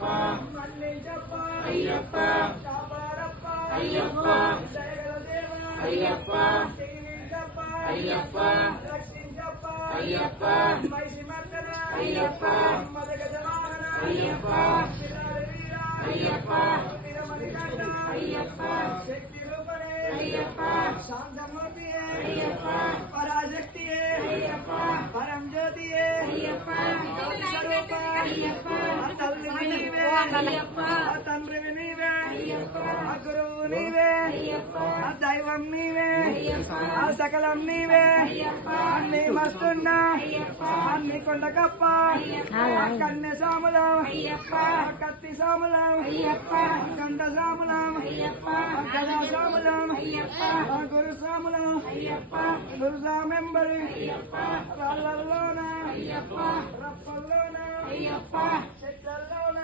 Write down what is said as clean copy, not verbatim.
మన్నించప్ప కాపాడప్ప అయ్యప్ప దీవించప్ప రక్షించప్ప మైసిమర్దన మదగజ వాహన వీరమణికంఠ శక్తి రూపణే శాంతమూర్తి పరాశక్తి పరం జ్యోతి స్వరూప తల్లి నీవే తండ్రి నీవే గురువు నీవే దైవం నీవే సకలం నీవే అన్ని మస్తున్నా అన్ని కొండకప్ప కన్నె సాములం కత్తి సాములం కండ సాములం గదా సాములం గురు సాములం గురు సామెంబరి రాళ్ళల్లోన రప్పల్లోన చెట్లల్లోన